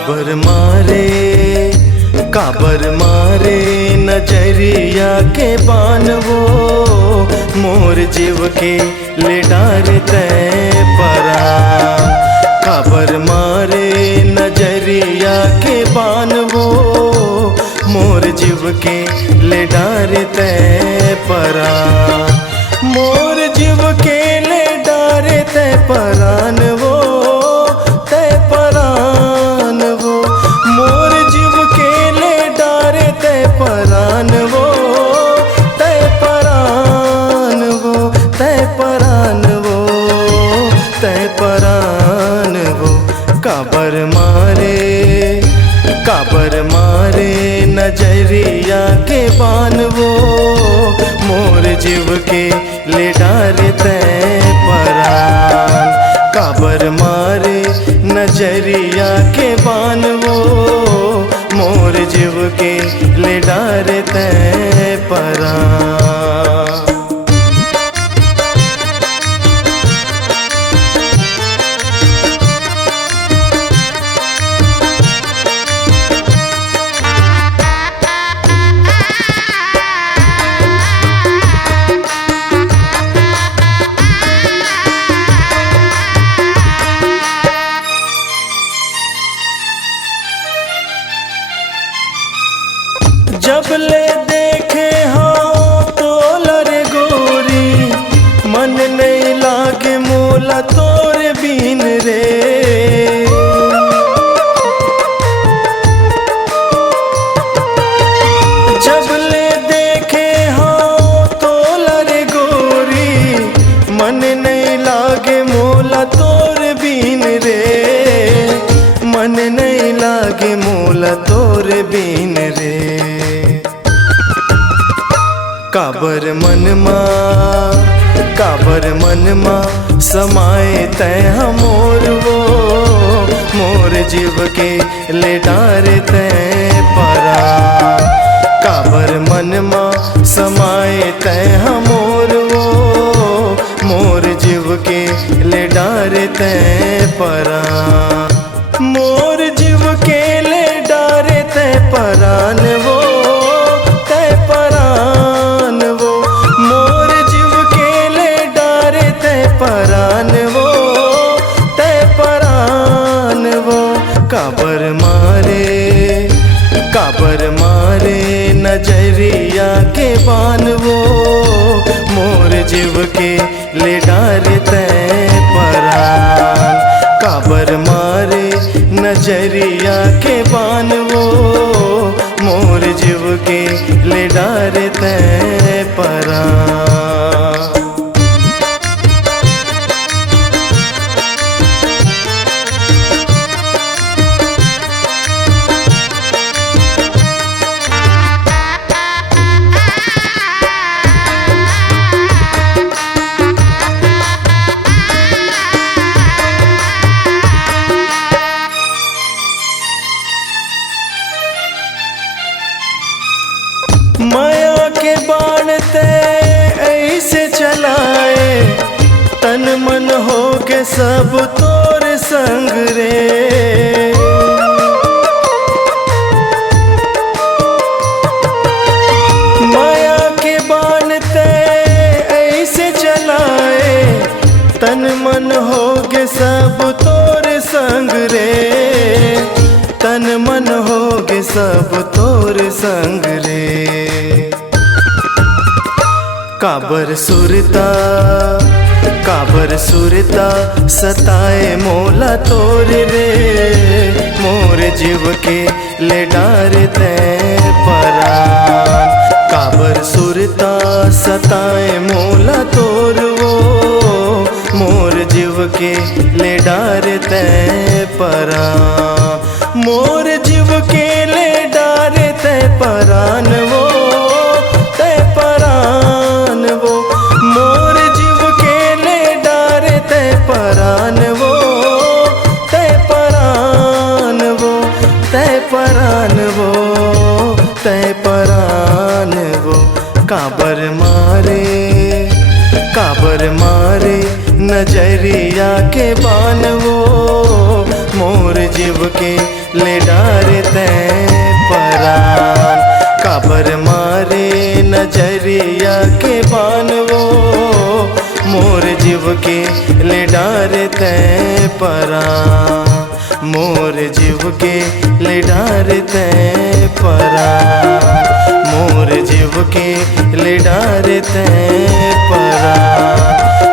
काबर मारे नजरिया के बान वो मोर जीव के ले डारते परान। काबर मारे नजरिया के बान वो मोर जीव के ले डारते परान। मोर जीव के ले डारते परान वो तय परान वो मोर जीव के ले डारते परान वो तय परान वो तय परान वो तय परान वो। काबर मारे नजरिया के बान वो मोर जीव के ले डारते परान। काबर मारे नजरिया के बान वो मोर जीव के ले डारते परान। जब ले देखे हाँ तो लरे गोरी मन नहीं लागे मोला तोरे बीन रे। जब ले देखे हाँ तो लरे गोरी मन नहीं लागे मोला तोरे बीन रे। मन नहीं लागे मोला तोरे बीन रे। काबर मन मा समाए तय मोर वो मोर जीव के ले डारते परान। काबर मन मा समाए तय मोर वो मोर जीव के ले डारते परान। मोर जीव के ले डारते परान वो तय परान वो मोर जीव के ले डारते परान वो तय परान वो। काबर मारे नजरिया के बान वो मोर जीव के ले डारते परान। काबर मारे नजरिया के बान वो मोर जीव के ले डारते परान। माया के बाण ते ऐसे चलाए तन मन हो के सब तोर संग रे। माया के बाण ते ऐसे चलाए तन मन हो के सब तोर संग रे। तन मन हो गे सब तोर संग रे। काबर सुरता सताए मोला तोर रे मोर जीव के ले डारते परान। काबर सुरता सताए मोला तोर वो मोर जीव के ले डारते परान। मोर जीव के ले डारते परान वो तय परान वो मोर जीव के ले डारते परान वो तय परान वो तय परान वो तय परान वो। काबर मारे नजरिया के बान वो मोर जीव के ले डारते परान। काबर मारे नजरिया के बान वो, मोर जीव के ले डारते परान। मोर जीव के ले डारते परान। मोर जीव के ले डारते परान।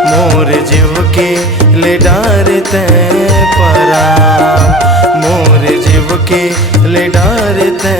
मोर जीव के ले डारते परान। मोर जीव के ले डारते